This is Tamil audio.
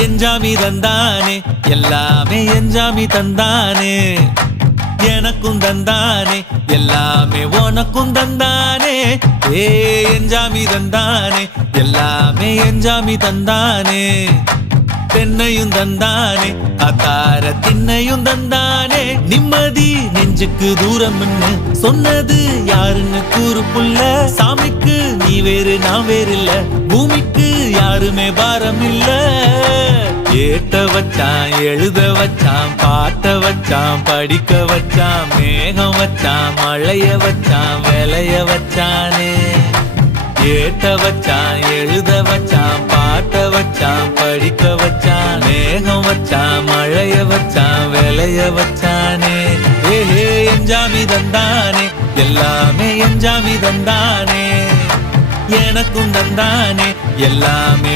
எஞ்சாமி தந்தானே எல்லாமே எஞ்சாமி தந்தானே எனக்கும் தந்தானே எல்லாமே உனக்கும் தந்தானே ஏ எஞ்சாமி தந்தானே எல்லாமே எஞ்சாமி தந்தானே தென்னையும் தந்தானே அத்தார திண்ணையும் தந்தானே நிம்மதி நெஞ்சுக்கு தூரம்னு சொன்னது யாருன்னு கூறு புள்ள சாமிக்கு நீ வேறு நான் வேறு இல்ல பூமிக்கு யாருமே பாரம் இல்ல ஏட்ட வச்சான் எழுத வச்சான் பாட்ட வச்சான் படிக்க வச்சான் மேகம் வச்சான் மழைய வச்சான் விளைய வச்சானே ஏட்ட வச்சான் எழுத வச்சான் பாட்ட வச்சான் படிக்க வச்சான் மேகம் வச்சான் மழைய வச்சான் விளைய வச்சானே ஏஹே எஞ்சாமி தந்தானே எல்லாமே எஞ்சாமி தந்தானே எனக்கும் தந்தானே எல்லாமே